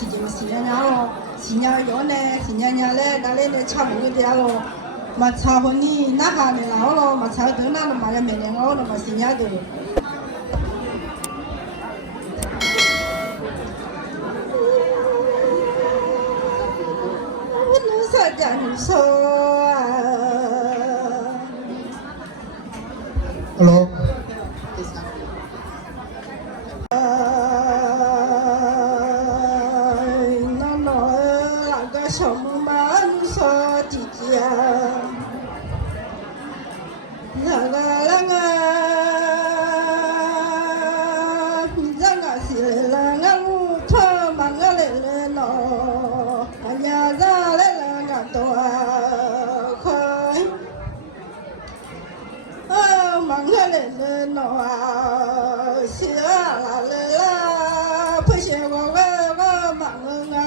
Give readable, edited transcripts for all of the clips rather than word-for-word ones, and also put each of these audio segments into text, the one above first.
thì chỉ xí nhau xí nhau yếu này xí nhau lên đã lên để chào một cái điều rồi mà chào hôm nay nãy hàng này lão rồi mà chào tới nãy mà mình mình ngồi rồi mà xí nhau được nó sẽ chẳng sao Alo. nó nói là cái sống mà nó sao thì kia là ngà mình ngà xì là ngà ngu thơ mà ngà lệ nó nhà ra lệ là ngà tòa khơi mà ngà lệ nó xìa là phải xe qua mà ngà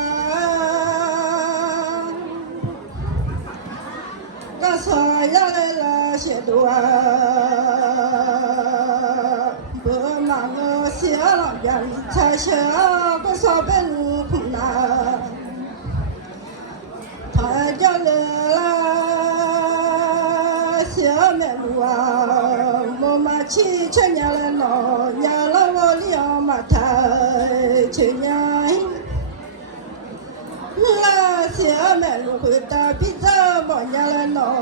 cái sợi ra đây là xe đua bữa mà ngờ xe làm gì chạy xe có sao bên cũng là phải cho là xe mẹ bùa mà chi cho nhà là nó nhà là vô liều mà thay chơi nhái là xe mẹ lũ khuyết ta pizza bỏ nhà là nó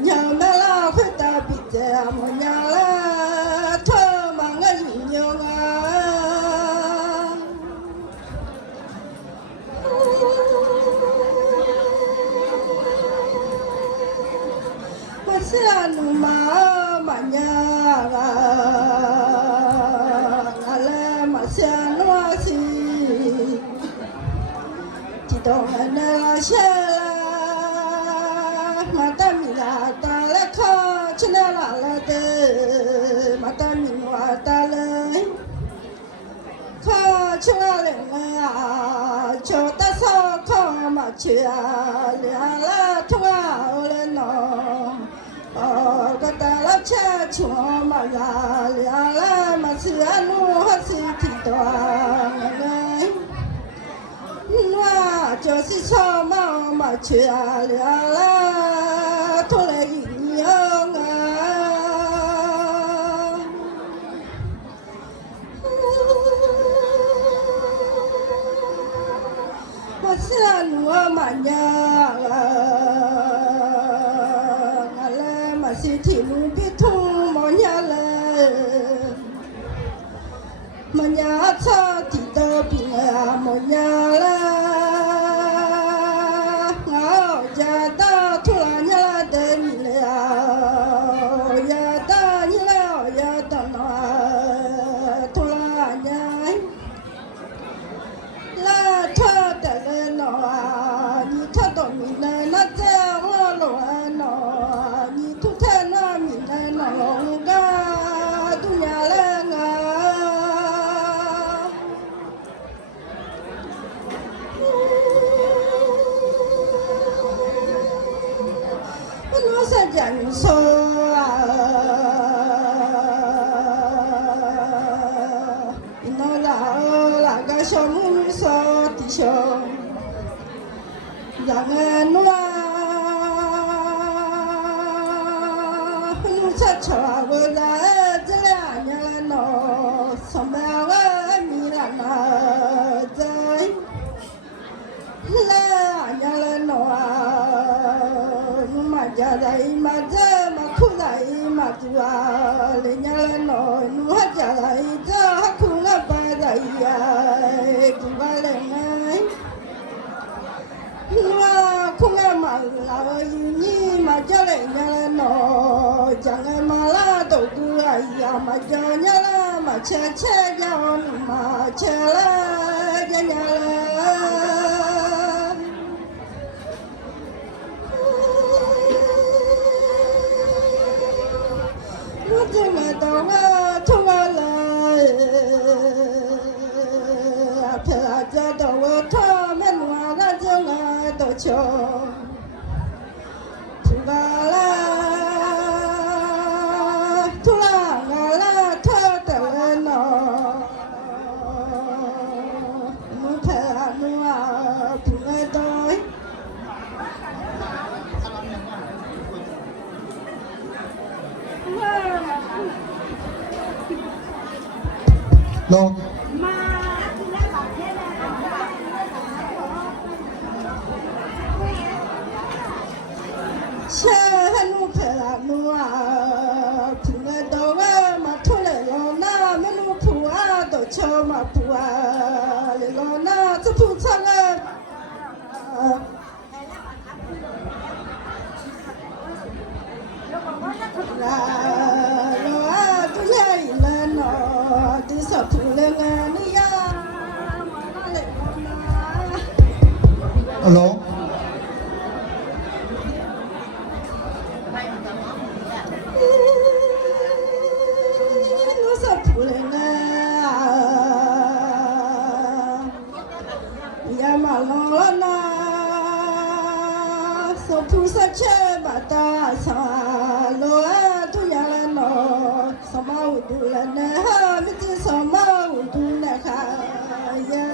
nhà mẹ là khuyết ta pizza bỏ nhà là thơ mà ngã gì nhiều ngà mà xe nụ mà nhà là mà xe nó xì chỉ đâu là xe mà ta mình là ta là khó cho nên là thế mà ta mình là ta lấy khó cho nên là cho ta sao khó mà chuyện là thua lên nó cái ta là cha chúa mà là mà xưa nu hết xí thì toàn này nó cho xí cho mà chuyện là thôi lại nhiều mà xưa nu mà nhà mà xí thì nu biết thu mà nhà mà nhà cha thì tao bị mà nhà ngáo nhà ta thu là nhà tên nhà ta như là nhà ta thu là nhà là thơ để lên nó như thơ tổ mình này nó treo nó như thu thế nó mình này nó lồng ga tu nhà lên nó sẽ chẳng số nó là cái sống số thì số rằng nó sẽ cho vừa ra thế là nhà nó sống bao mi là nó chơi là nhà nó mà giờ đây mà giờ mà khu đây mà chùa lên nhà nó hết giờ đây giờ khu là ba đây chùa lên này nó không em mà là như mà cho lên nhà nó chẳng mà là tổ tư ai mà cho nhà mà che nhau mà che là nhà Hãy subscribe 不爱对。lô xe nu phê là nu phụ người đâu mà thôi lại lo na mấy nu phụ đồ cho mà phụ lại lo na cho phụ sang lo tôi lấy lên nó đi sợ phụ lên ni ya mà lại lo na alo nó sợ phụ lên ya mà lo na sợ phụ sợ chơi mà ta sợ lo tôi ya là nó sợ mau đủ là nè mới chỉ sợ mau đủ nè khá ya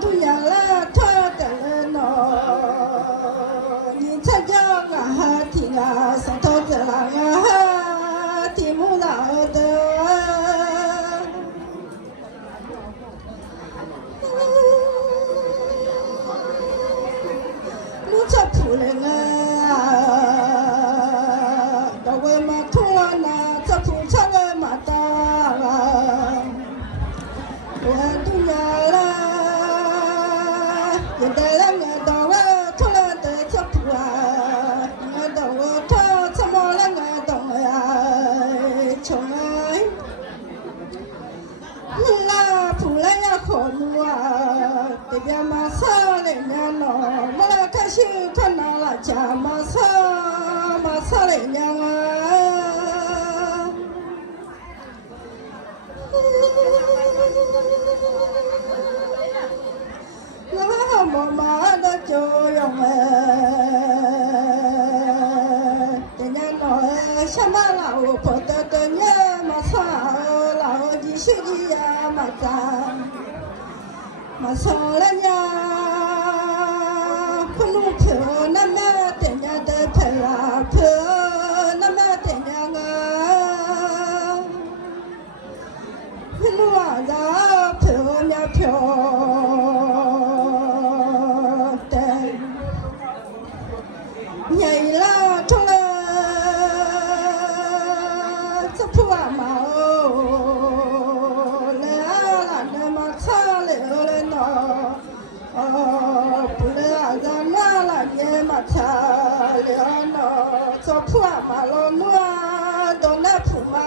tôi ya là thơ để nó nhìn thấy cho ngà thì ngà sợ thơ để là ngà thì muốn là đỡ muốn cho phụ lên đâu quên mà thua na cho phụ cho lên mà ta tôi ya là hiện tại là người đâu thua là để cho phụ người đâu thua cho mò là người đâu chồng ơi là phụ là nhà khổ mua để bây mà sao để nhà nó mà là cái gì thân nào là chả mà sao để nhà nó mà nó cho用để nhà nó sao mà lão phụ tới nhà mà sao lão đi suy đi mà ta mà sao là nhà không đủ phiếu năm mẹ tiền nhà để phải là phiếu năm mẹ tiền nhà ngờ không đủ ra phiếu nhà phiếu tiền nhảy là thôi cho phụ mà mà cha liền nó cho phụ mà lo mua đồ nè phụ mà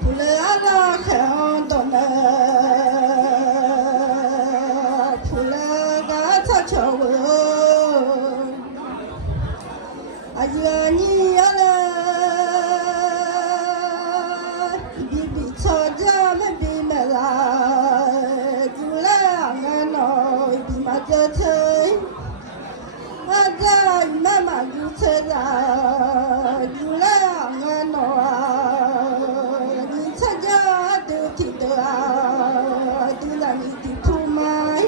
phụ liền nó khéo đồ nè phụ liền nó cho cháu ai giờ ni ya le bị cho ra mới bị mẹ lại mà chơi chơi mà chơi mà du chơi là du là nghe nó đi chơi ra từ thì từ là đi thì thu mai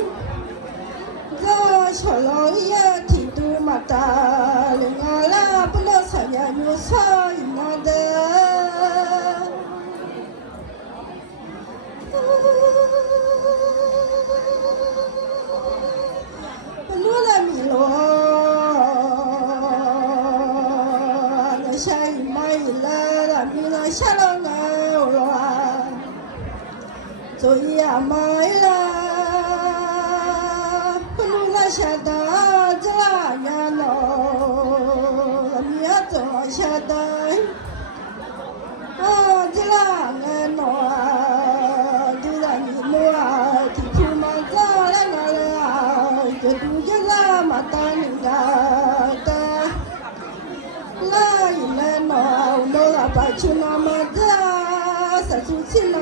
ra chờ lối thì tu mà ta lên ngã là bây giờ sẽ nhà nhiều sao mà đây nó là mi lo nó sai mai là mi nó sai lo ngao lo rồi à mai là nó là sai ta cho là nhà nó mi à cho sai ta cho là nhà nó đi là mi mua thì thu mà cho là cái đu ra mà ta nịnh ta lại lên nó là phải chịu nó mà ra sẽ chịu xin nó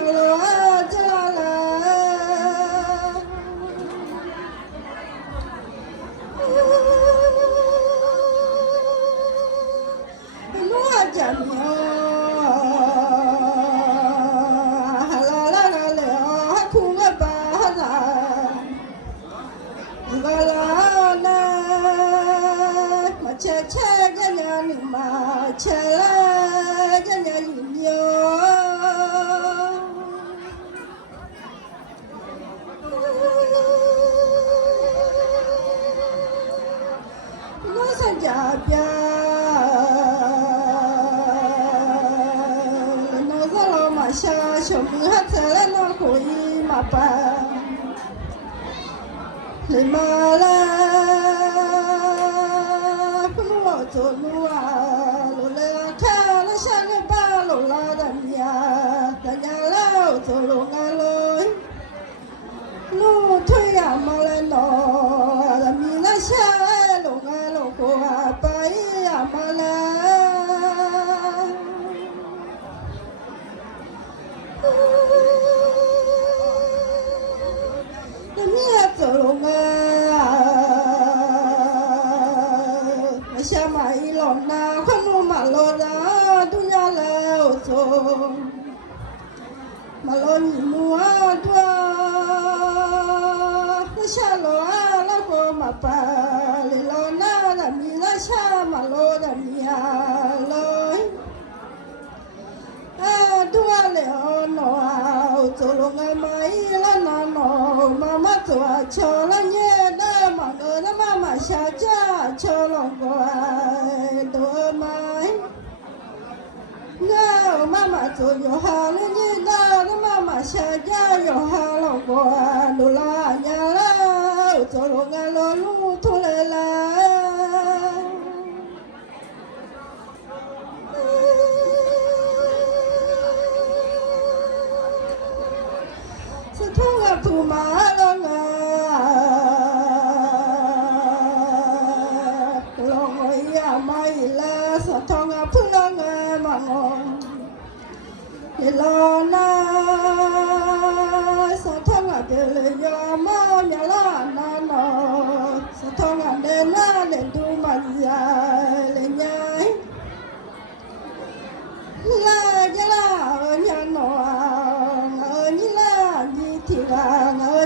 ra là nó chả nhiều sha cho mi hát sẽ nó khối mà pa le ma la phu lo cho nu a lo le kha la sha ne ba lo la da mia da nya la cho lo nga lo nu thuy à ma le no da mi la sha lo nga lo ko a pa à ma la xa mày lon na không mà lo ra tu nhà leo rồi mà lo nhị mua tua nó xa lo la cô mà pa le lo na là mi la xa mà lo là mi lối tua leo nó rồi lo ngày mai la nó mà mắt rồi cho la nhẹ đó mà ngờ nó mà xa cha cho lòng quay đôi mai no mama cho yo ha le ni da no mama xa cha yo ha lòng quay đồ la nhà la cho lo nga lo lu thu le la sa thu nga thu ma lo nga mai la sa thong a phu la nga ma ngon le lo na sa thong a be le yo ma nya la na no sa thong a le na le tu ma ya le nhai la ya la nya no a ni la ni ti la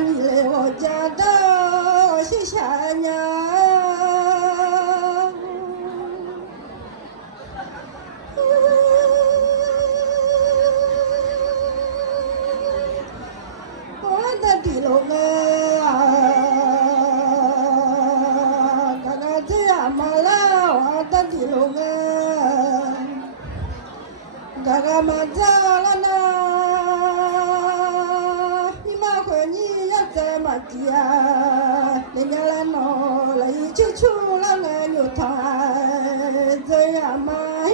ni le o ja da si sha nya đi lo nghe cả thế mà lao ta đi lo nghe cả mà ra la na ni ma khỏe ni ya te ma kia để nhà la nó lấy chú chú la nghe nhiều thai dây mai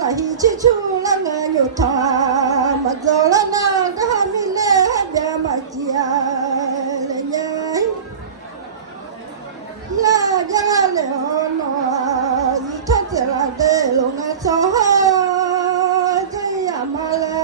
la hi chú chú la nghe nhiều thai mà giờ la na cái mi nè bia mà chia le nhai la ya le ono y thoát se la de lo nga cho ha dây mà la